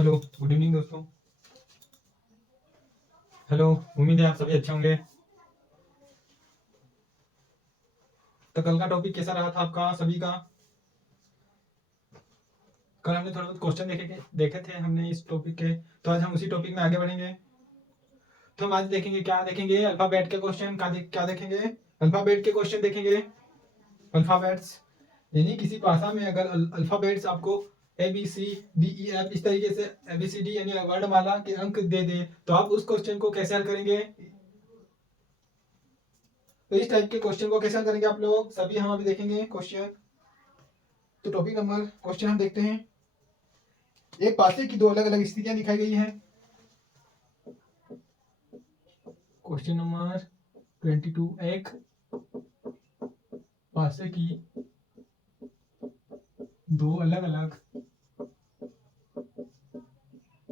Hello, good evening दोस्तों। Hello, उम्मीद है आप सभी अच्छे होंगे। तो कल का टॉपिक कैसा रहा था आपका सभी का? कल हमने थोड़ा बहुत क्वेश्चन देखे थे हमने इस टॉपिक के, तो आज हम उसी टॉपिक में आगे बढ़ेंगे। तो हम आज देखेंगे, क्या देखेंगे? अल्फाबेट के क्वेश्चन। क्या देखेंगे? अल्फाबेट के क्वेश्चन देखेंगे। अल्फाबेट्स यानी किसी भाषा में अगर अल्फाबेट्स आपको ABCDEF इस तरीके से ABCD यानी वर्णमाला के अंक दे दे, तो आप उस क्वेश्चन को कैसे हल करेंगे? तो इस टाइप के क्वेश्चन को कैसे हल करेंगे आप लोग सभी, हम अभी देखेंगे क्वेश्चन। तो टॉपिक नंबर क्वेश्चन हम देखते हैं। एक पासे की दो अलग अलग स्थितियां दिखाई गई हैं। क्वेश्चन नंबर 22, एक पासे की दो अलग अलग,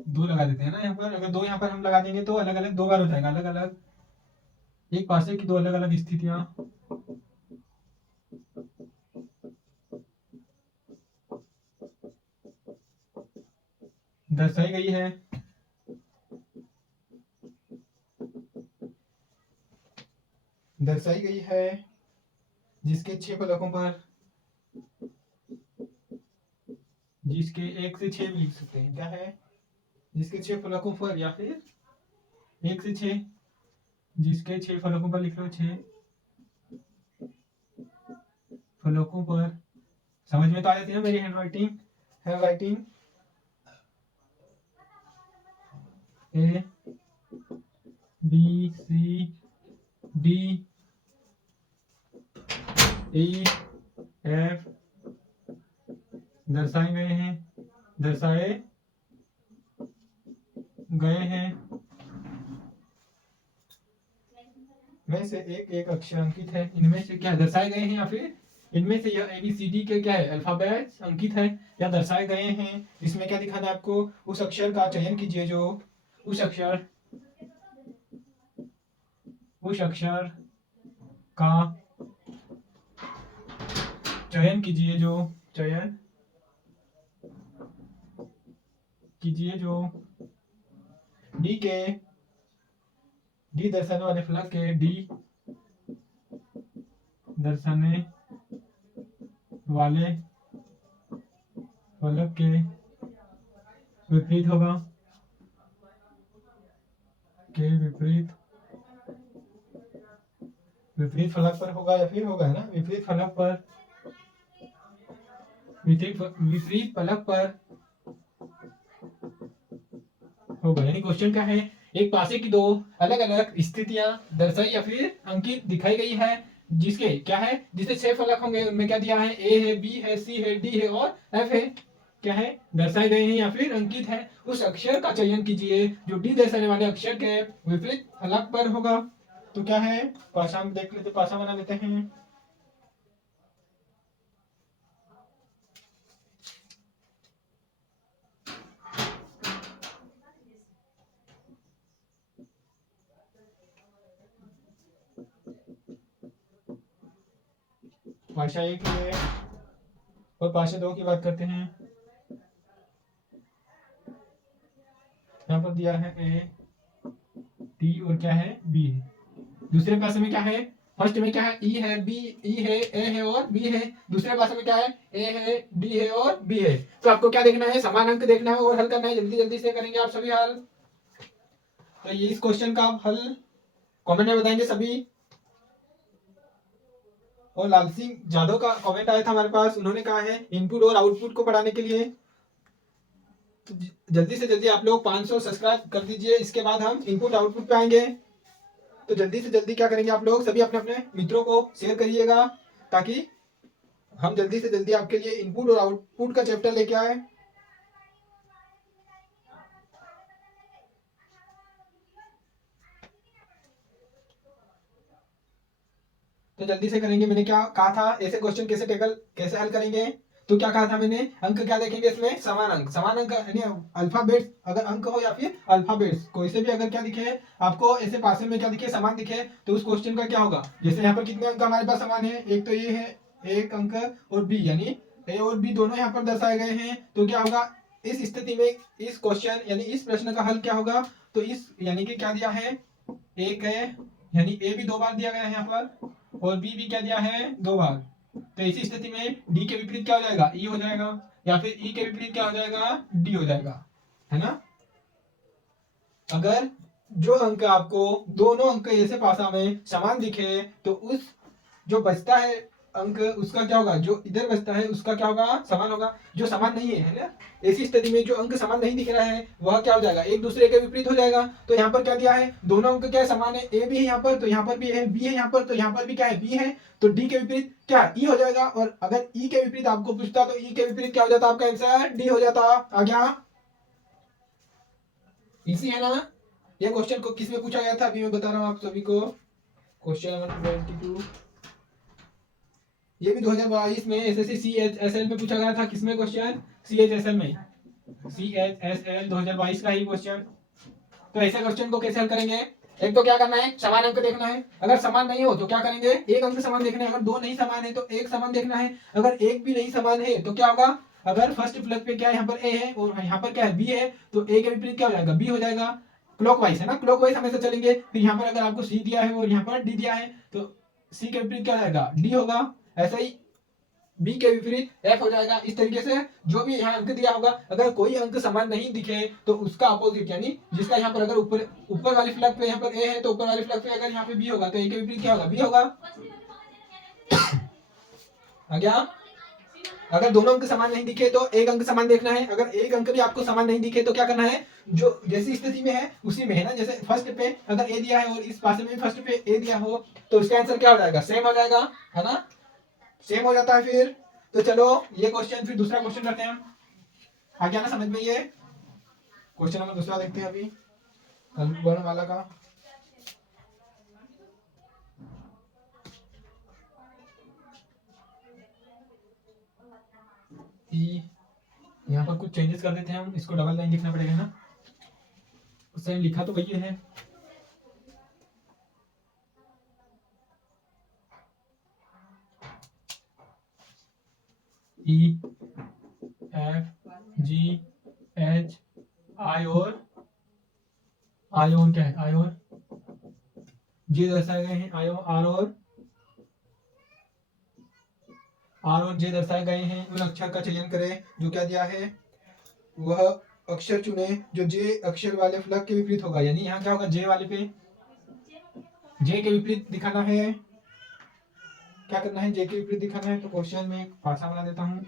दो लगा देते हैं ना यहाँ पर। अगर दो यहाँ पर हम लगा देंगे तो अलग अलग दो बार हो जाएगा। अलग अलग, एक पासे की दो अलग अलग स्थितियां दर्शाई गई है। दर्शाई गई है जिसके 6 फलकों पर, जिसके 1 से 6 भी लिख सकते हैं। क्या है? जिसके 6 फलकों पर या फिर 1 से 6, जिसके 6 फलकों पर लिख लो। 6 फलकों पर। समझ में तो आ जाती है मेरी hand writing. A B C D E F दर्शाए गए हैं में से एक एक अक्षर अंकित है। इनमें से क्या दर्शाए गए हैं, या फिर इनमें से यह ABCD के क्या है अल्फाबेट्स अंकित है या दर्शाए गए हैं। इसमें क्या दिखाना है आपको? उस अक्षर का चयन कीजिए जो उस अक्षर का चयन कीजिए जो डी दर्शाने वाले फलक के डी दर्शाने वाले फलक के विपरीत होगा। के विपरीत फलक पर होगा, या फिर होगा ना विपरीत फलक पर होगा। यानी क्वेश्चन क्या है? एक पासे की दो अलग अलग स्थितियां दर्शाई या फिर अंकित दिखाई गई है, जिसके क्या है, जिससे 6 फलक होंगे। उनमें क्या दिया है? A है, B है, C है, D है और F है। क्या है? दर्शाए गए हैं या फिर अंकित है। उस अक्षर का चयन कीजिए जो डी दर्शाने वाले अक्षर के विपरीत फलक पर होगा। तो क्या है? भाषा में देख लेते, भाषा बना लेते हैं। भाषा 1 है और भाषा 2 की बात करते हैं। यहाँ पर दिया है A D और क्या है? B है। दूसरे भाषा में क्या है? फर्स्ट में क्या है? E है, E है, A है और B है। दूसरे भाषा में क्या है? A है, D है और B है। तो आपको क्या देखना है? समान अंक देखना है और हल करना है। जल्दी जल्दी से करेंगे आप सभी हल। तो ये इस क्वेश्चन का आप हल कमेंट में बताएंगे सभी। और लाल सिंह यादव का कमेंट आया था हमारे पास, उन्होंने कहा है इनपुट और आउटपुट को पढ़ाने के लिए। तो जल्दी से जल्दी आप लोग 500 सब्सक्राइब कर दीजिए, इसके बाद हम इनपुट आउटपुट पे आएंगे। तो जल्दी से जल्दी क्या करेंगे आप लोग सभी, अपने अपने मित्रों को शेयर करिएगा, ताकि हम जल्दी से जल्दी आपके लिए इनपुट और आउटपुट का चैप्टर लेके आए। तो जल्दी से करेंगे। मैंने क्या कहा था, ऐसे क्वेश्चन कैसे हल करेंगे? तो क्या कहा था मैंने? अंक क्या देखेंगे इसमें? समान अंक यानी अल्फाबेट अगर अंक हो या फिर अल्फाबेट्स कोई से भी अगर क्या दिखे आपको, ऐसे पासे में क्या दिखे? समान दिखे, तो उस क्वेश्चन का क्या होगा? जैसे यहाँ पर कितने अंक हमारे पास समान है? एक तो ये है एक अंक और B, यानी A और B दोनों यहाँ पर दर्शाए गए हैं। तो क्या होगा? इस स्थिति में इस क्वेश्चन यानी इस प्रश्न का हल क्या होगा, तो इस यानी कि क्या दिया है, एक है यानी ए भी 2 बार दिया गया है यहाँ पर और बी भी क्या दिया है 2 बार। तो इसी स्थिति में डी के विपरीत क्या हो जाएगा, ई हो जाएगा, या फिर ई के विपरीत क्या हो जाएगा, डी हो जाएगा, है ना। अगर जो अंक आपको दोनों अंक ऐसे पासा में समान दिखे तो उस जो बचता है अंक उसका क्या होगा, जो इधर बचता है उसका क्या होगा, समान होगा। जो समान नहीं है ना, ऐसी स्थिति में जो अंक समान नहीं दिख रहा है वह क्या हो जाएगा, एक दूसरे के विपरीत हो जाएगा। तो यहाँ पर क्या दिया है, दोनों अंक क्या है, समान है, ए भी है यहाँ पर तो यहाँ पर भी है, बी है यहाँ पर तो यहाँ पर भी क्या है, बी है। तो डी के विपरीत क्या ई हो जाएगा, और अगर ई के विपरीत आपको पूछता तो ई के विपरीत क्या हो जाता, आपका आंसर डी हो जाता। आ गया, इजी है ना। ये क्वेश्चन को किस में पूछा गया था, अभी मैं बता रहा हूँ आप सभी को। क्वेश्चन नंबर 22 ये भी 2022 में एसएससी सीएचएसएल में पूछा गया था। किसमें क्वेश्चन, सीएचएसएल में, सीएचएसएल 2022 का ही क्वेश्चन। तो ऐसे क्वेश्चन को कैसे हल करेंगे, एक तो क्या करना है, समान अंक देखना है। अगर समान नहीं हो तो क्या करेंगे, एक अंक समान देखना है। अगर दो नहीं समान है तो एक समान देखना है। अगर एक भी नहीं समान है तो क्या होगा, अगर फर्स्ट प्लग पे क्या है, यहाँ पर ए है और यहाँ पर क्या है, बी है, तो ए के विपरीत क्या हो जाएगा, बी हो जाएगा। क्लॉकवाइज है ना, क्लॉकवाइज हमेशा चलेंगे। फिर यहाँ पर अगर आपको सी दिया है और यहाँ पर डी दिया है तो सी के विपरीत क्या हो जाएगा, डी होगा। ऐसा ही बी के विपरीत एफ हो जाएगा। इस तरीके से जो भी यहाँ अंक दिया होगा, अगर कोई अंक समान नहीं दिखे तो उसका अपोजिट यानी जिसका यहाँ पर अगर ऊपर ऊपर वाली फ्लैग पे यहाँ पर ए है तो ऊपर वाली फ्लैग पे अगर यहाँ पे बी होगा तो ए के विपरीत क्या होगा, बी होगा। आ गया। अगर दोनों अंक समान नहीं दिखे तो एक अंक समान देखना है। अगर एक अंक भी आपको समान नहीं दिखे तो क्या करना है, जो जैसी स्थिति में है उसी में है ना। जैसे फर्स्ट पे अगर ए दिया है और इस पासे में फर्स्ट पे ए दिया हो तो उसका आंसर क्या हो जाएगा, सेम हो जाएगा, है ना, सेम हो जाता है फिर। तो चलो ये क्वेश्चन, फिर दूसरा क्वेश्चन करते हैं हम। आ गया ना समझ में, ये क्वेश्चन नंबर दूसरा देखते हैं अभी वर्णमाला का। यहाँ पर कुछ चेंजेस कर देते हैं हम, इसको डबल लाइन लिखना पड़ेगा ना, सेम लिखा तो वही है। E F G H I और क्या है, आई और जे दर्शाए गए हैं। आई आर और जे दर्शाए गए हैं। उन अक्षर का चयन करें जो क्या दिया है, वह अक्षर चुने जो जे अक्षर वाले फलक के विपरीत होगा। यानी यहाँ क्या होगा, जे वाले पे जे के विपरीत दिखाना है। क्या करना है, जे के विपरीत दिखाना है। तो क्वेश्चन में एक भाषा बना देता हूँ।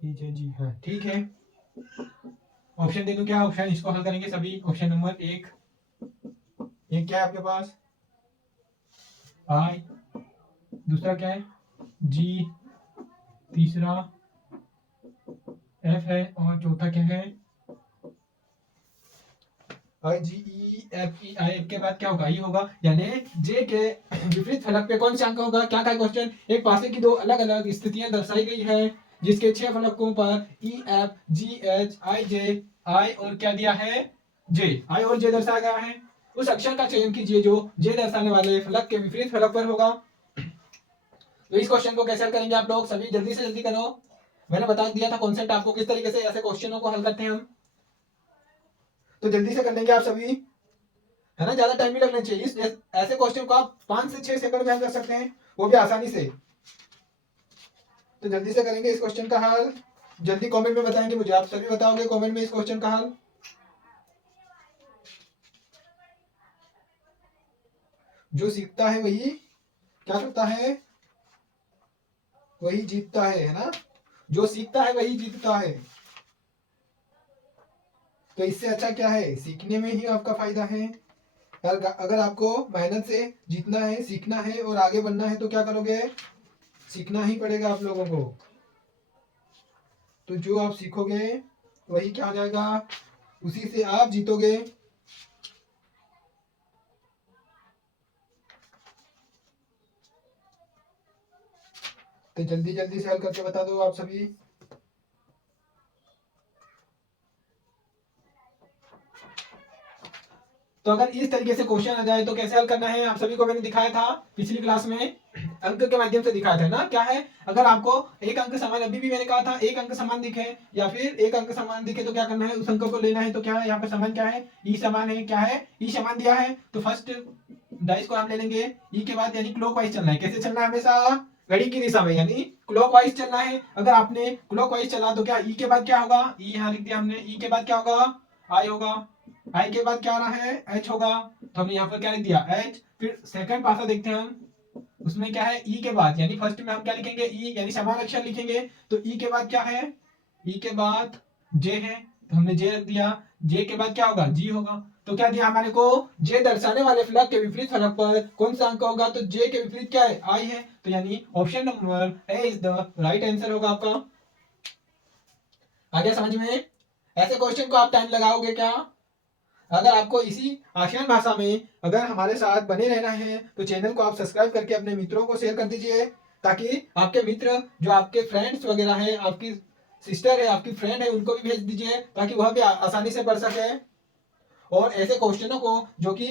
जी हाँ ठीक है। ऑप्शन दे दूं क्या, ऑप्शन इसको हल करेंगे सभी। ऑप्शन नंबर एक क्या है आपके पास, आई, दूसरा क्या है, जी, तीसरा एफ है और चौथा क्या है, आई जी ई एफ ई। आई के बाद क्या होगा, ई होगा। यानी जे के विपरीत फलक पे कौन सा अंक होगा। क्या था क्वेश्चन, एक पासे की दो अलग अलग स्थितियां दर्शाई गई है जिसके 6 फलकों पर E F G H I जे, आई और क्या दिया है, जे, आई और जे दर्शाया गया है। उस अक्षर का चयन कीजिए जो जे दर्शाने वाले फलक के विपरीत फलक पर होगा। तो इस क्वेश्चन को कैसे हल करेंगे आप लोग, सभी जल्दी से जल्दी करो। मैंने बता दिया था कॉन्सेप्ट आपको, किस तरीके से ऐसे क्वेश्चनों को हल करते हैं हम। तो जल्दी से कर लेंगे आप सभी, है ना, ज्यादा टाइम भी लगना चाहिए। इस ऐसे क्वेश्चन को आप 5 से 6 सेकंड में हल कर सकते हैं, वो भी आसानी से। तो जल्दी से करेंगे इस क्वेश्चन का हल। जल्दी कमेंट में बताएंगे मुझे, आप सभी बताओगे कमेंट में इस क्वेश्चन का हल। जो सीखता है वही क्या करता है, वही जीतता है ना। जो सीखता है वही जीतता है। तो इससे अच्छा क्या है, सीखने में ही आपका फायदा है। अगर आपको मेहनत से जीतना है, सीखना है और आगे बढ़ना है तो क्या करोगे, सीखना ही पड़ेगा आप लोगों को। तो जो आप सीखोगे वही क्या हो जाएगा, उसी से आप जीतोगे। तो जल्दी जल्दी से हल करके बता दो आप सभी। तो अगर इस तरीके से क्वेश्चन आ जाए तो कैसे हल करना है आप सभी को मैंने दिखाया था पिछली क्लास में, अंक के माध्यम से दिखाया था ना। क्या है, अगर आपको एक अंक समान, अभी भी मैंने कहा था एक अंक समान दिखे या फिर एक अंक समान दिखे तो क्या करना है, उस अंक को लेना है। तो क्या है यहाँ पर समान क्या है, ई समान है। क्या है, ई समान दिया है तो फर्स्ट डाइस को हम ले लेंगे ई के बाद, यानी क्लॉकवाइज चलना है। कैसे चलना है, हमेशा घड़ी की दिशा में, यानी क्लॉकवाइज चलना है। अगर आपने क्लॉकवाइज चला तो क्या ई के बाद क्या होगा, ई यहाँ लिख दिया हमने, ई के बाद क्या होगा, आई होगा। आई के बाद क्या आ रहा है, एच होगा। तो हमने यहाँ पर क्या लिख दिया, एच। फिर सेकंड पासा देखते हैं हम, उसमें क्या है, ई के बाद, यानी फर्स्ट में हम क्या लिखेंगे, ई यानी समान अक्षर लिखेंगे। तो ई के बाद क्या है, ई के बाद जे है, तो हमने जे रख दिया। जे के बाद क्या होगा, जी होगा। तो क्या दिया हमारे को, जे दर्शाने वाले फलक के विपरीत फलक पर कौन सा अंक होगा, तो जे के विपरीत क्या है, आई है। तो यानी option number A is the right answer होगा आपका। आ गया समझ में। ऐसे क्वेश्चन को आप टाइम लगाओगे क्या। अगर आपको इसी आसान भाषा में अगर हमारे साथ बने रहना है तो चैनल को आप सब्सक्राइब करके अपने मित्रों को शेयर कर दीजिए, ताकि आपके मित्र जो आपके फ्रेंड्स वगैरह हैं, आपकी सिस्टर है, आपकी फ्रेंड है, उनको भी भेज दीजिए ताकि वह भी आसानी से पढ़ सके। और ऐसे क्वेश्चनों को जो कि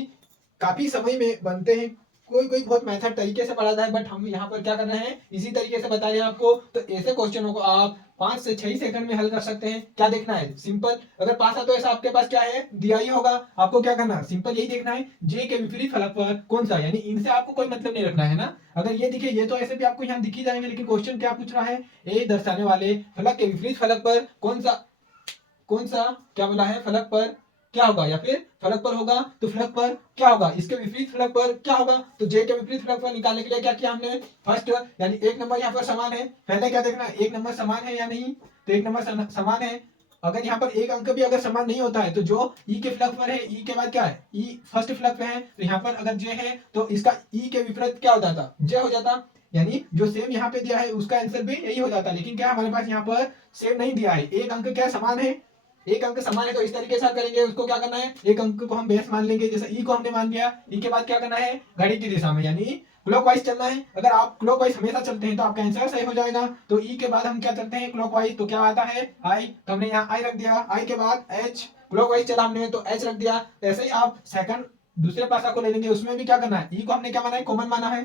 काफी समय में बनते हैं, कोई कोई बहुत मेथड तरीके से पढ़ाता है, बट हम यहाँ पर क्या कर रहे हैं, इसी तरीके से बता रहे हैं आपको। तो ऐसे क्वेश्चनों को आप 5 से 6 सेकंड में हल कर सकते हैं। क्या देखना है, सिंपल, अगर पास है तो ऐसा आपके पास क्या है, दिया ही होगा। आपको क्या करना है, सिंपल यही देखना है, जे के विपरीत फलक पर कौन सा, यानी इनसे आपको कोई मतलब नहीं रखना है ना। अगर ये दिखे, ये तो ऐसे भी आपको यहाँ दिख ही जाएंगे, लेकिन क्वेश्चन क्या पूछ रहा है, ए दर्शाने वाले फलक के विपरीत फलक पर कौन सा क्या बोला है, फलक पर क्या होगा, या फिर फलक पर होगा तो फलक पर क्या होगा, इसके विपरीत फलक पर क्या होगा। तो जे के विपरीत फलक पर निकालने के लिए क्या किया हमने, फर्स्ट यानी एक नंबर यहाँ पर समान है, पहले क्या देखना है, एक नंबर समान है या नहीं। तो एक नंबर समान है। अगर यहाँ पर एक अंक भी अगर समान नहीं होता है तो जो ई के फ्लक पर है, ई के बाद क्या है, ई फर्स्ट फ्लक पे है, तो यहाँ पर अगर जे है तो इसका ई के विपरीत क्या हो जाता, जे हो जाता। यानी जो सेम यहाँ पे दिया है उसका आंसर भी यही हो जाता। लेकिन क्या हमारे पास यहाँ पर सेम नहीं दिया है, एक अंक क्या समान है, एक अंक समान है। तो इस तरीके से करेंगे, उसको क्या करना है, एक अंक को हम बेस मान लेंगे, जैसे ई को हमने मान लिया। ई के बाद क्या करना है, घड़ी की दिशा में, यानी क्लॉकवाइज चलना है। अगर आप क्लॉकवाइज हमेशा चलते हैं तो आपका आंसर सही हो जाएगा। तो ई के बाद हम क्या चलते हैं क्लॉकवाइज, तो क्या आता है, आई। तो हमने यहाँ आई रख दिया। आई के बाद एच, क्लॉकवाइज चला हमने तो एच रख दिया। ऐसे ही आप सेकंड दूसरे पासा को ले लेंगे, उसमें भी क्या करना है, ई को हमने क्या माना है, कॉमन माना है।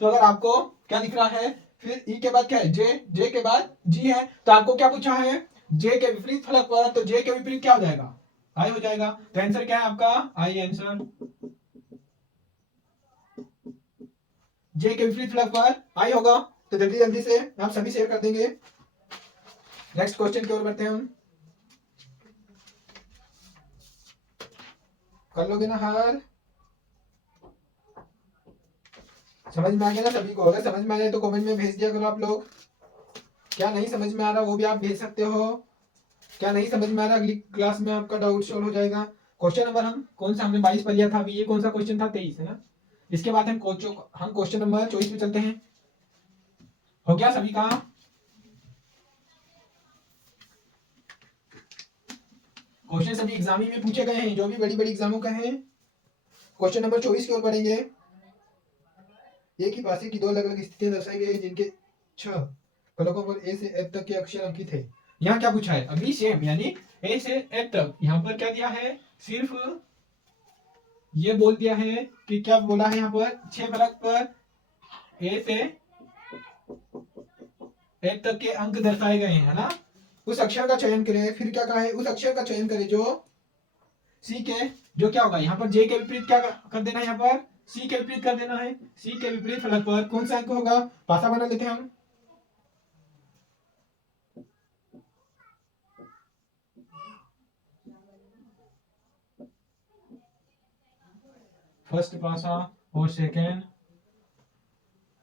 तो अगर आपको क्या दिख रहा है, फिर ई के बाद क्या है, जे, जे के बाद जी है। तो आपको क्या पूछा है, जे के विपरीत फलक पर, तो जे के विपरीत क्या हो जाएगा, आई हो जाएगा। तो आंसर क्या है आपका, आई आंसर। जे के विपरीत फलक पर आई होगा। तो जल्दी जल्दी से आप सभी शेयर कर देंगे। नेक्स्ट क्वेश्चन की ओर बढ़ते हैं हम, कर लोगे ना हाल, समझ में आ गया ना सभी को। अगर समझ में आ जाए तो कमेंट में भेज दिया करो आप लोग। क्या नहीं समझ में आ रहा वो भी आप भेज सकते हो। क्या नहीं समझ में आ रहा, अगली क्लास में आपका डाउट सॉल्व हो जाएगा। क्वेश्चन नंबर हम कौन सा, हमने 22 पर लिया था, अभी ये कौन सा क्वेश्चन था, 23 है ना। इसके बाद हम क्वेश्चन नंबर 24 पे चलते हैं। हो गया सभी का। क्वेश्चन सभी एग्जाम में पूछे गए हैं, जो भी बड़ी बड़ी एग्जामों का है। क्वेश्चन नंबर 24 की ओर बढ़ेंगे। एक ही पासे की दो अलग अलग स्थितियां दर्शाई गई जिनके 6 फलकों पर ए से एफ तक के अक्षर अंकित है। यहाँ क्या पूछा है, अभी सेम, यानी ए से एफ तक। यहाँ पर क्या दिया है, सिर्फ ये बोल दिया है कि क्या बोला है, यहाँ पर 6 फलक पर ए से एफ तक के अंक दर्शाए गए हैं, है ना। उस अक्षर का चयन करें, फिर क्या कहा है, उस अक्षर का चयन करें जो सी के, जो क्या होगा, यहाँ पर जे के विपरीत क्या कर देना है, यहाँ पर सी के विपरीत कर देना है। सी के विपरीत फलक पर कौन सा अंक होगा, पासा बना लेते हैं हम। फर्स्ट पासा और second,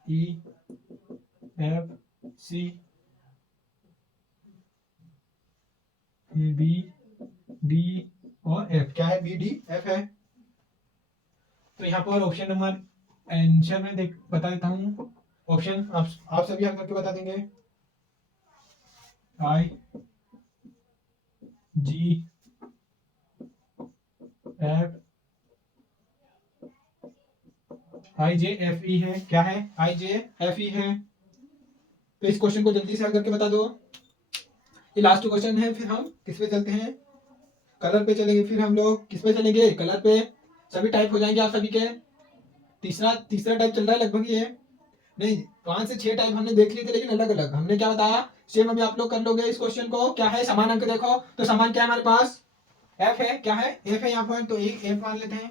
E F C, B D और एफ। क्या है, बी डी एफ है। तो यहाँ पर ऑप्शन नंबर आंसर में देख बता देता हूँ। ऑप्शन आप सभी हल करके बता देंगे। आई जी एफ, आई जे एफ ई है। क्या है, आई जे एफ ई है। तो इस क्वेश्चन को जल्दी से हल करके बता दो। ये लास्ट क्वेश्चन है। फिर हम किस पे चलते हैं, कलर पे चलेंगे। फिर हम लोग किस पे चलेंगे, कलर पे। सभी टाइप हो जाएंगे आप सभी के। तीसरा टाइप चल रहा है लगभग ये। नहीं, 5 से 6 टाइप हमने देख लिए थे, लेकिन अलग अलग। हमने क्या बताया, सेम अभी आप लोग कर लोगे इस क्वेश्चन को। क्या है, समान अंक देखो तो समान क्या है हमारे पास, एफ है। क्या है, एफ है यहाँ पर, तो एक एफ मान लेते हैं।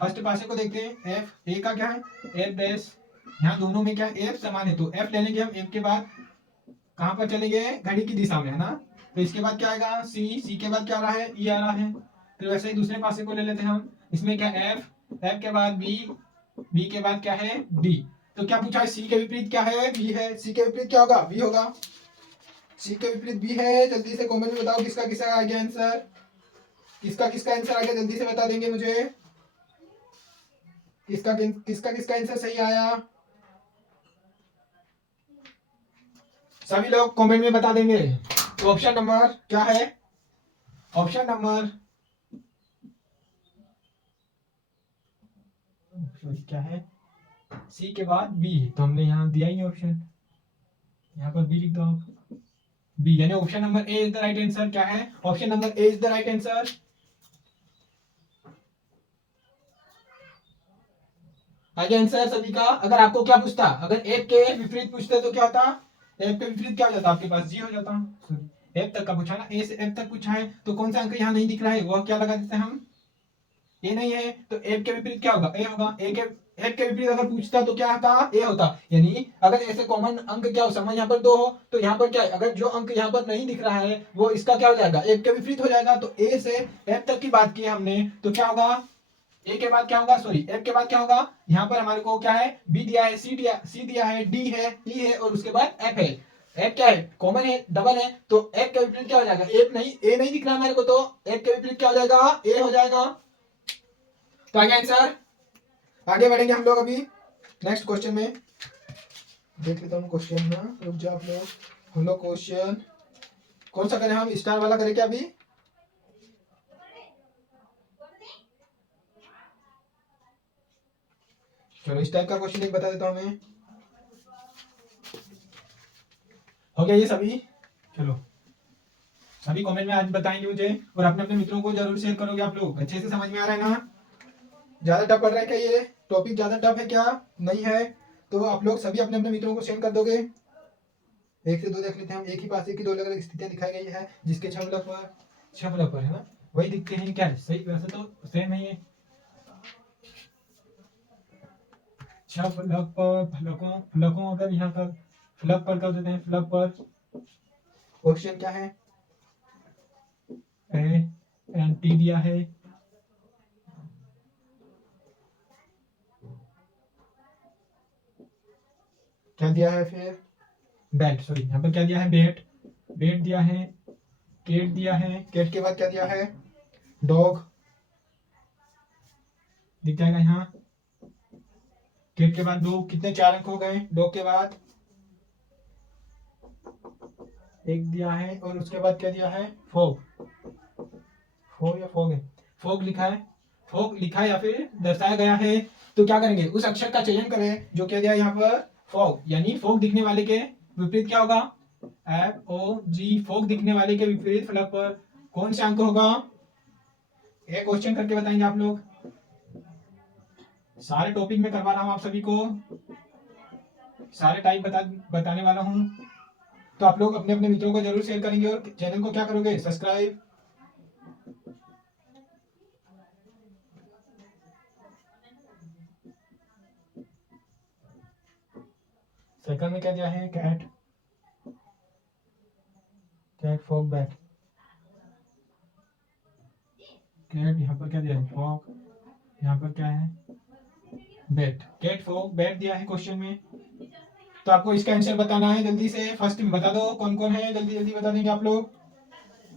फर्स्ट पासे को देखते हैं, एफ ए का क्या है, एफ डैश। यहाँ दोनों में क्या है, एफ समान है, तो एफ ले लेंगे हम। एफ के बाद कहाँ पर चलेंगे, घड़ी की दिशा में, है ना। तो इसके बाद क्या आएगा, सी के बाद क्या आ रहा है, ई आ रहा है। तो वैसे ही दूसरे पासे को ले लेते हैं हम। इसमें क्या, एफ के बाद बी के बाद क्या है, डी। तो क्या पूछा है, सी के विपरीत क्या है, बी है। सी के विपरीत क्या होगा, बी होगा। सी के विपरीत बी है। जल्दी से कमेंट में बताओ किसका किसका आ गया आंसर, किसका किसका आंसर आ गया, जल्दी से बता देंगे मुझे। किसका किसका आंसर सही आया, सभी लोग कमेंट में बता देंगे। तो ऑप्शन नंबर क्या है, ऑप्शन नंबर क्या है, सी के बाद बी। तो हमने यहाँ दिया ही ऑप्शन, यहाँ पर बी लिख दो आप, बी, यानी option number A is the right answer. क्या है, option number A is the right answer. आगे आंसर सभी का। अगर आपको क्या पूछता, अगर एफ के विपरीत पूछते तो क्या होता, एफ के विपरीत क्या हो जाता, आपके पास जी हो जाता। एफ तक का पूछा ना, ए से एफ तक पूछा है, तो कौन सा अंक यहाँ नहीं दिख रहा है, वह क्या लगा देते हैं हम, ए नहीं है, तो एफ के विपरीत क्या होगा, ए होगा। ए के एफ के विपरीत अगर पूछता तो क्या होता, ए होता। यानी अगर ऐसे कॉमन अंक क्या हो, समय यहाँ पर 2 हो, तो यहाँ पर क्या है, अगर जो अंक यहाँ पर नहीं दिख रहा है वो इसका क्या हो जाएगा, एफ के विपरीत हो जाएगा। तो ए से एफ तक की बात की हमने, तो क्या होगा, ए के बाद क्या होगा, सॉरी एफ के बाद क्या होगा, यहाँ पर हमारे को क्या है, बी दिया है, सी दिया है, डी है, ई है, और उसके बाद एफ है। एफ क्या है, कॉमन है, डबल है, तो एफ के विपरीत क्या हो जाएगा, एफ नहीं, ए नहीं दिख रहा हमारे को, तो एफ के विपरीत क्या हो जाएगा, ए हो जाएगा। तो आगे आंसर, आगे बढ़ेंगे हम लोग अभी नेक्स्ट क्वेश्चन में। देख लेता हूँ क्वेश्चन ना, रुक जाओ आप लोग। हम लोग क्वेश्चन कौन सा करें, हम स्टार वाला करें क्या अभी, चलो इस टाइप का क्वेश्चन एक बता देता हूँ मैं। हो गया ये सभी, चलो सभी कमेंट में आज बताएंगे मुझे, और अपने अपने मित्रों को जरूर शेयर करोगे आप लोग। अच्छे से समझ में आ रहा है ना, ज्यादा टफ पड़ रहा है क्या, ये टॉपिक ज्यादा टफ है क्या, नहीं है, तो आप लोग सभी अपने अपने मित्रों को शेयर कर दोगे। 1 से 2 देख लेते हैं हम। एक ही पासे की 2 अलग अलग स्थितियां दिखाई गई है, जिसके 6 फलक पर है ना, वही दिखते हैं क्या है, सही वैसे तो सेम नहीं है। 6 फलक पर, फलकों अगर यहाँ पर फलक पर कर देते हैं, फलक पर क्वेश्चन क्या है, एन टी दिया है, क्या दिया है, फिर बैट, सॉरी यहाँ पर क्या दिया है, बेट दिया है, केट दिया है, केट के बाद क्या दिया है, डॉग दिख जाएगा यहाँ। केट के बाद 2, कितने 4 अंक हो गए, डॉग के बाद 1 दिया है, और उसके बाद क्या दिया है, फोग या फोग है, फोग लिखा है, फोग लिखा है या फिर दर्शाया गया है। तो क्या करेंगे, उस अक्षर का चयन करें जो क्या दिया यहाँ पर, फोग, यानी फोग दिखने वाले के विपरीत क्या होगा, एफ ओ जी, फोग दिखने वाले के विपरीत फलक पर कौन सा अंक होगा, एक क्वेश्चन करके बताएंगे आप लोग। सारे टॉपिक में करवा रहा हूं आप सभी को, सारे टाइप बताने वाला हूं, तो आप लोग अपने अपने मित्रों को जरूर शेयर करेंगे, और चैनल को क्या करोगे, सब्सक्राइब। सेकंड में क्या दिया है, कैट फॉग बैट, कैट यहाँ पर क्या दिया है, फॉग, यहाँ पर क्या है, बैट, कैट फॉग बैट दिया है क्वेश्चन में। तो आपको इसका आंसर बताना है, जल्दी से फर्स्ट में बता दो कौन कौन है, जल्दी जल्दी बता देंगे आप लोग।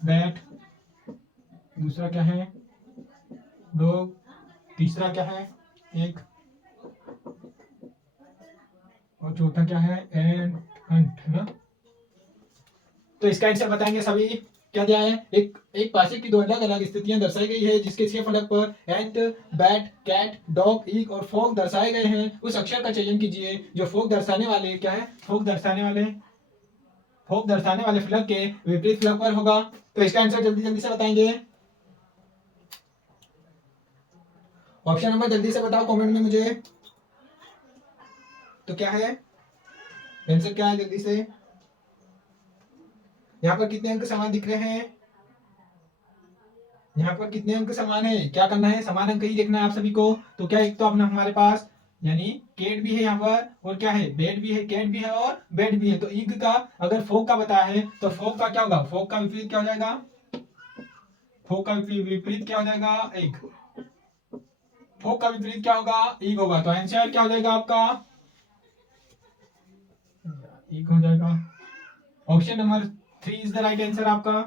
बैट, दूसरा क्या है, डॉग, तीसरा क्या है, एक, और चौथा क्या है, एंड हंट, है ना। तो इसका आंसर बताएंगे सभी। क्या दिया है, एक पासे की 2 अलग अलग स्थितियां दर्शाई गई है, जिसके 6 फलक पर एंट, बैट, कैट, डॉग, ईग और फॉग दर्शाए गए हैं। उस अक्षर का चयन कीजिए जो फॉग दर्शाने वाले, क्या है, फॉग दर्शाने वाले फोक दर्शाने वाले फलक के विपरीत फलक पर होगा। तो इसका आंसर जल्दी जल्दी से बताएंगे। ऑप्शन नंबर जल्दी से बताओ कमेंट में मुझे। तो क्या है आंसर, क्या है जल्दी से। यहाँ पर कितने अंक समान दिख रहे हैं? यहाँ पर कितने अंक समान है? क्या करना है, समान अंक ही देखना है आप सभी को। तो क्या, एक तो अपना हमारे पास यानी केट भी है यहाँ पर, और क्या है बेड भी है, केट भी है और बेड भी है। तो इग का अगर फोक का बताया है तो फोक का क्या होगा, फोक का विपरीत क्या हो जाएगा, फोक का विपरीत क्या हो जाएगा, इग। फोक का विपरीत क्या होगा, इग होगा। तो आंसर क्या हो जाएगा आपका, इग हो जाएगा। Option number 3 is the right answer आपका।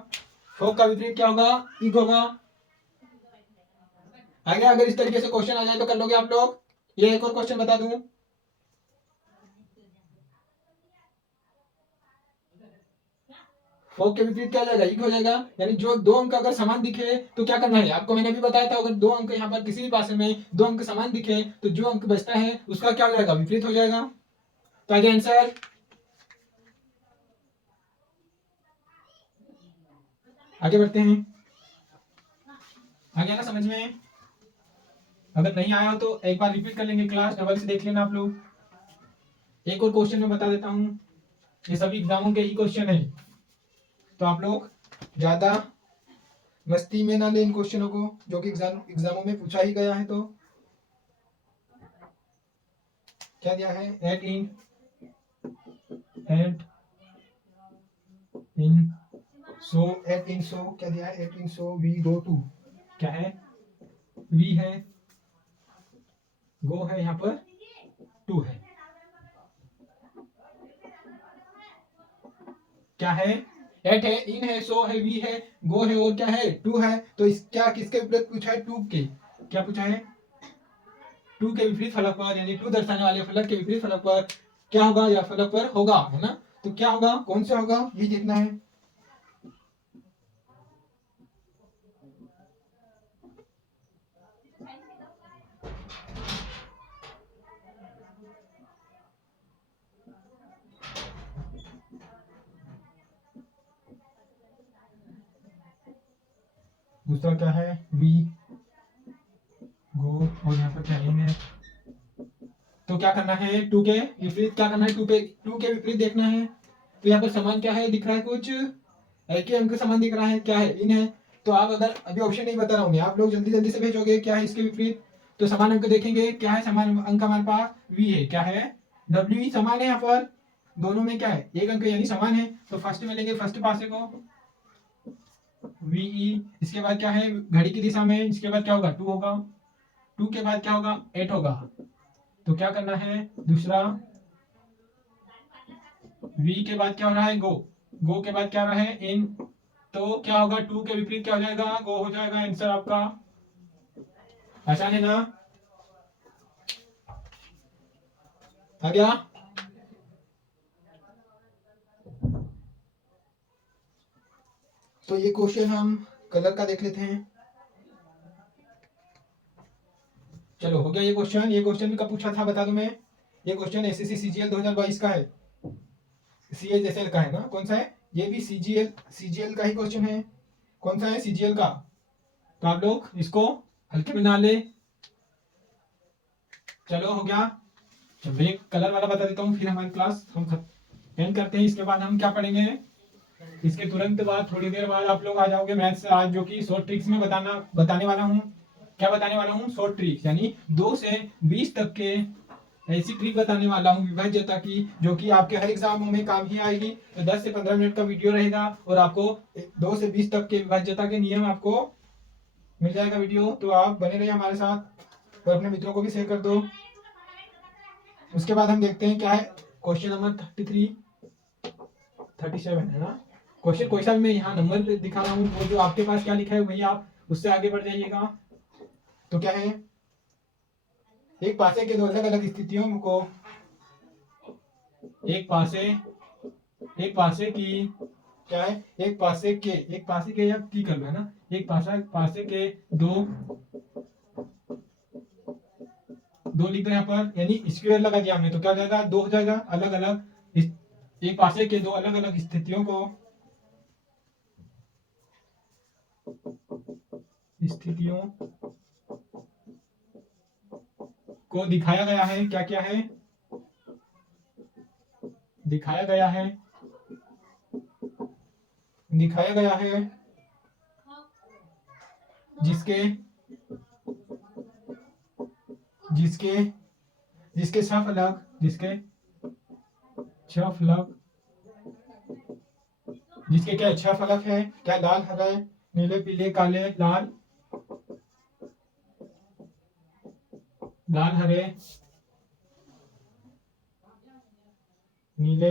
फोक का विपरीत क्या होगा, इग होगा। आगे अगर इस तरीके से क्वेश्चन आ जाए तो कर लोगे आप लोग। ये एक और क्वेश्चन बता दूं, फोक के विपरीत क्या हो जाएगा, इग हो जाएगा। यानी जो दो अंक अगर समान दिखे तो क्या करना है, आपको मैंने भी बताया था, अगर दो अंक यहाँ पर किसी भी पासे में दो अंक समान दिखे तो जो अंक बचता है उसका क्या हो जाएगा, विपरीत हो जाएगा। तो आगे आंसर, आगे बढ़ते हैं। आगे आना समझ में? अगर नहीं आया हो तो एक बार रिपीट कर लेंगे, क्लास डबल से देख लेना आप लोग। एक और क्वेश्चन मैं बता देता हूँ, ये सभी एग्जामों के ही क्वेश्चन है, तो आप लोग ज्यादा मस्ती में ना लें इन क्वेश्चनों को, जो कि एग्जामों में पूछा ही गया है। तो क्या दिया है, एट इन सो क्या दिया है, eight in so we go to, क्या है, वी है, गो है, यहाँ पर टू है, क्या है, एट है, इन है, सो है, वी है, गो है और क्या है, टू है। तो इस क्या किसके विपरीत पूछा है, टू के, क्या पूछा है, टू के विपरीत फलक पर, यानी टू दर्शाने वाले फलक के विपरीत फलक पर क्या होगा, या फलक पर होगा, है ना। तो क्या होगा, कौन सा होगा, ये देखना है। दूसरा क्या है, बी, गो, और यहाँ पर क्या है। तो क्या करना है, टू के विपरीत क्या करना है, टू के विपरीत देखना है। तो यहाँ पर समान क्या है, दिख रहा है कुछ एक ही अंक समान दिख रहा है, क्या है, इन है। तो आप अगर अभी ऑप्शन नहीं बता रहा हूँ मैं, आप लोग जल्दी जल्दी से भेजोगे क्या है इसके विपरीत। तो समान अंक देखेंगे, क्या है समान अंक हमारे पास, वी है, क्या है, डब्ल्यू ही समान है। यहाँ पर दोनों में क्या है, एक अंक यानी समान है। तो फर्स्ट में लेंगे फर्स्ट पासे को, वीई। इसके बाद क्या है, घड़ी की दिशा में, इसके बाद क्या होगा, टू होगा, टू के बाद क्या होगा, एट होगा। तो क्या करना है, दूसरा वी के बाद क्या हो रहा है, गो, गो के बाद क्या हो रहा है, इन। तो क्या होगा, टू के विपरीत क्या हो जाएगा, गो हो जाएगा। आंसर आपका आसान है ना, आ गया। तो ये क्वेश्चन हम कलर का देख लेते हैं। चलो हो गया ये क्वेश्चन। ये क्वेश्चन भी कब पूछा था बता दूं मैं, ये क्वेश्चन एसएससी सीजीएल 2022 का है, सीएचएसएल का है ना, कौन सा है, ये भी सीजीएल का ही क्वेश्चन है। कौन सा है, सीजीएल का। तो आप लोग इसको हल्के में ना ले। चलो हो गया। चलो एक कलर वाला बता देता हूँ, फिर हमारी क्लास हम एंड करते हैं। इसके बाद हम क्या पढ़ेंगे, इसके तुरंत बाद थोड़ी देर बाद आप लोग आ जाओगे मैथ्स आज, जो कि शॉर्ट ट्रिक्स में बताने वाला हूँ। क्या बताने वाला हूँ, शॉर्ट ट्रिक्स, यानी 2 से 20 तक के ऐसी ट्रिक बताने वाला हूँ विभाज्यता की, जो कि आपके हर एग्जाम में काम ही आएगी। तो 10 से 15 मिनट का वीडियो रहेगा और आपको 2 से 20 तक के विभाज्यता के नियम आपको मिल जाएगा वीडियो। तो आप बने रहिए हमारे साथ और अपने मित्रों को भी शेयर कर दो। उसके बाद हम देखते हैं क्या है, क्वेश्चन नंबर 33 37 है ना। क्वेश्चन कोई सा भी मैं यहाँ नंबर दिखा रहा हूँ, वो जो आपके पास क्या लिखा है वही आप उससे आगे बढ़ जाइएगा। तो क्या है, एक पासे के दो अलग अलग स्थितियों को, एक पासे की क्या है, एक पासे के या की करना है ना, पासे के दो दो लिख दो यहाँ पर, यानी स्क्वायर लगा दिया हमने, तो क्या हो जाएगा, दो हो जाएगा अलग अलग एक पासे के दो अलग अलग स्थितियों को दिखाया गया है। क्या क्या है? दिखाया गया है जिसके जिसके जिसके छह फलक जिसके क्या छह फलक है? क्या लाल, हरे, नीले, पीले, काले। लाल, हरे, नीले,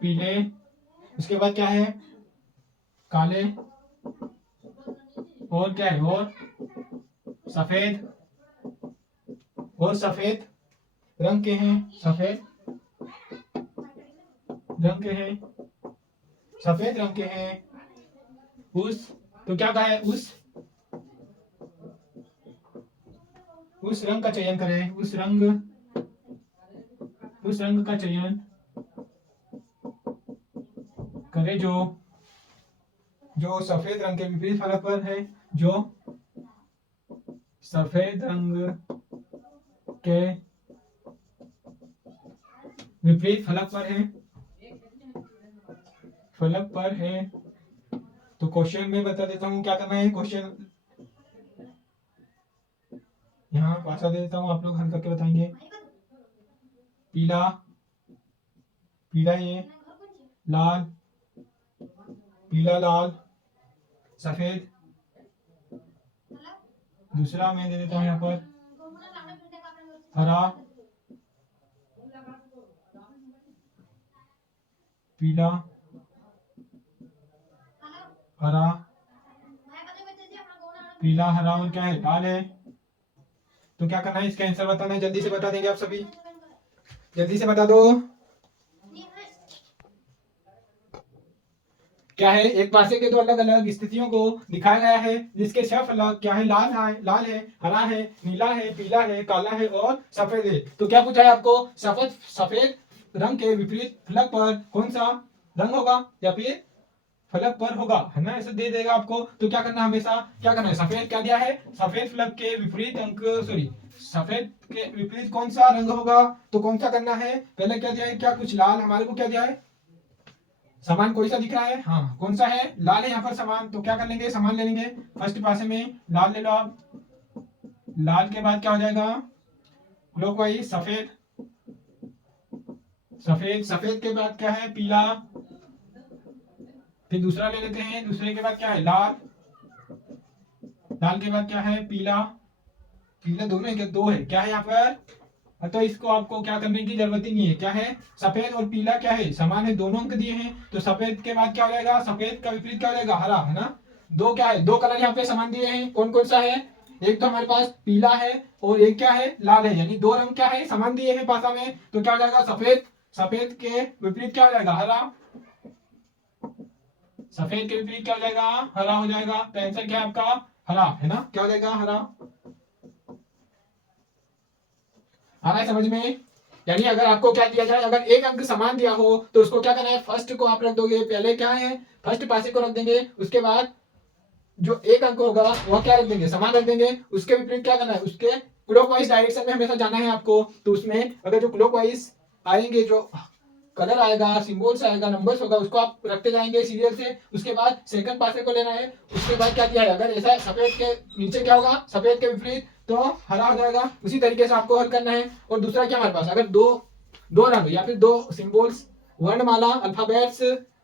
पीले, उसके बाद क्या है? काले, और क्या है? और सफेद रंग के हैं। सफेद रंग के हैं। उस तो क्या कहा है? उस रंग का चयन करें। उस रंग का चयन करें जो सफेद रंग के विपरीत फलक पर है। जो सफेद रंग के विपरीत फलक पर है। तो क्वेश्चन में बता देता हूँ क्या करना है। क्वेश्चन यहाँ भाषा दे देता हूँ, आप लोग हल करके बताएंगे। पीला, ये लाल, पीला, लाल, सफेद। दूसरा मैं दे देता हूँ यहाँ पर हरा, पीला, हरा, पीला, हरा, और क्या है? लाल है। तो क्या करना है? इसका आंसर बताना है। जल्दी से बता देंगे आप सभी, जल्दी से बता दो। क्या है? एक पासे के दो अलग अलग स्थितियों को दिखाया गया है जिसके छह फलक क्या है? लाल है, हरा है, नीला है, पीला है, काला है और सफेद है। तो क्या पूछा है आपको? सफेद रंग के विपरीत फलक पर कौन सा रंग होगा या फिर फलक पर होगा, है ना? ऐसे दे देगा आपको। तो क्या करना है? हमेशा क्या करना है? सफेद क्या दिया है? सफेद फलक के विपरीत सफेद के विपरीत कौन सा रंग होगा? तो कौन सा करना है? पहले क्या दिया है? क्या कुछ लाल हमारे को क्या दिया है? सामान कोई सा दिख रहा है? हाँ, कौन सा है? लाल है यहाँ पर सामान। तो क्या कर लेंगे? सामान ले लेंगे। फर्स्ट पासे में लाल ले लो आप। लाल के बाद क्या हो जाएगा? क्लॉकवाइज सफेद के बाद क्या है? पीला। फिर दूसरा ले लेते हैं। दूसरे के बाद क्या है? लाल के बाद क्या है? पीला दोनों है क्या? दो है। क्या है यहाँ पर? तो इसको आपको क्या करने की जरूरत ही नहीं है। क्या है? सफेद और पीला क्या है? समान है, दोनों अंक दिए हैं। तो सफेद के बाद क्या हो जाएगा? सफेद का विपरीत क्या हो जाएगा? हरा, है ना? दो क्या है? दो कलर यहाँ पे समान दिए हैं। कौन कौन सा है? एक तो हमारे पास पीला है और एक क्या है? लाल है। यानी दो रंग क्या है? समान दिए हैं भाषा में। तो क्या हो जाएगा? सफेद के विपरीत क्या हो जाएगा? हरा। सफेद के विपरीत क्या हो जाएगा? हरा हो जाएगा। तो आंसर क्या है आपका? हरा, है ना? क्या हो जाएगा? हरा। आ रहा है समझ में? यानी अगर आपको क्या दिया जाए, अगर एक अंक समान दिया हो तो उसको क्या करना है? फर्स्ट को आप रख दोगे। पहले क्या है? फर्स्ट पासे को रख देंगे। उसके बाद जो एक अंक होगा वह क्या रख देंगे? समान रख देंगे। उसके विपरीत क्या करना है? उसके क्लॉकवाइज डायरेक्शन में हमेशा जाना है आपको। तो उसमें अगर जो क्लॉकवाइज आएंगे, जो कलर आएगा, सिंबल्स आएगा, नंबर्स होगा, उसको आप रखते जाएंगे सीरियल से। उसके बाद सेकंड पासे को लेना है। उसके बाद क्या किया है? अगर ऐसा सफेद के नीचे क्या होगा? सफेद के विपरीत तो हरा हो जाएगा। उसी तरीके से आपको हल करना है। और दूसरा क्या हमारे पास? अगर दो रंग या फिर दो सिंबल्स, वर्णमाला, अल्फाबेट्स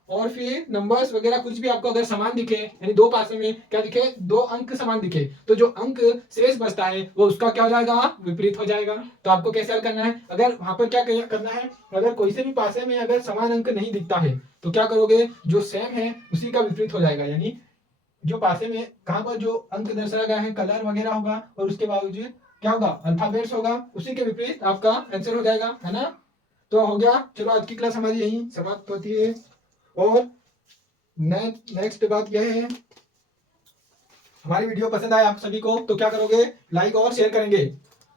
और फिर नंबर्स वगैरह कुछ भी आपको अगर समान दिखे, यानी दो पासे में क्या दिखे? दो अंक समान दिखे, तो जो अंक शेष बचता है वो उसका क्या हो जाएगा? विपरीत हो जाएगा। तो आपको कैसे हल करना है? अगर वहां पर क्या करना है? अगर कोई से भी पासे में अगर समान अंक नहीं दिखता है तो क्या करोगे? जो सेम है उसी का विपरीत हो जाएगा। यानी जो पासे में कहां पर जो अंक दर्शाया गया है, कलर वगैरह होगा और उसके बावजूद क्या होगा? अल्फाबेट्स होगा, उसी के विपरीत आपका आंसर हो जाएगा, है ना? तो हो गया। चलो आज की क्लास हमारी यही समाप्त होती है। और नेक्स्ट बात यह है, हमारी वीडियो पसंद आए आप सभी को तो क्या करोगे? लाइक और शेयर करेंगे।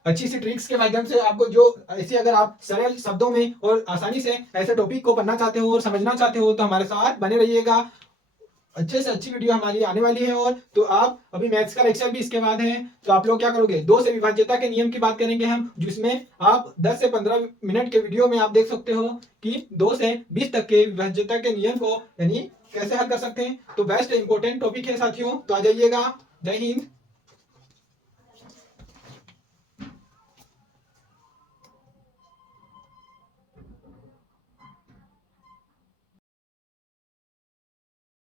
अच्छी सी ट्रिक्स के माध्यम से आपको जो ऐसे अगर आप सरल शब्दों में और आसानी से ऐसे टॉपिक को पढ़ना चाहते हो और समझना चाहते हो तो हमारे साथ बने रहिएगा। अच्छे से अच्छी वीडियो हमारी आने वाली है। और तो आप अभी मैथ्स का लेक्चर भी इसके बाद है, तो आप लोग क्या करोगे, 2 से विभाज्यता के नियम की बात करेंगे हम, जिसमें आप 10 से 15 मिनट के वीडियो में आप देख सकते हो कि 2 से 20 तक के विभाज्यता के नियम को यानी कैसे हल कर सकते हैं। तो बेस्ट इंपॉर्टेंट टॉपिक है साथियों, तो आ जाइएगा। जय हिंद।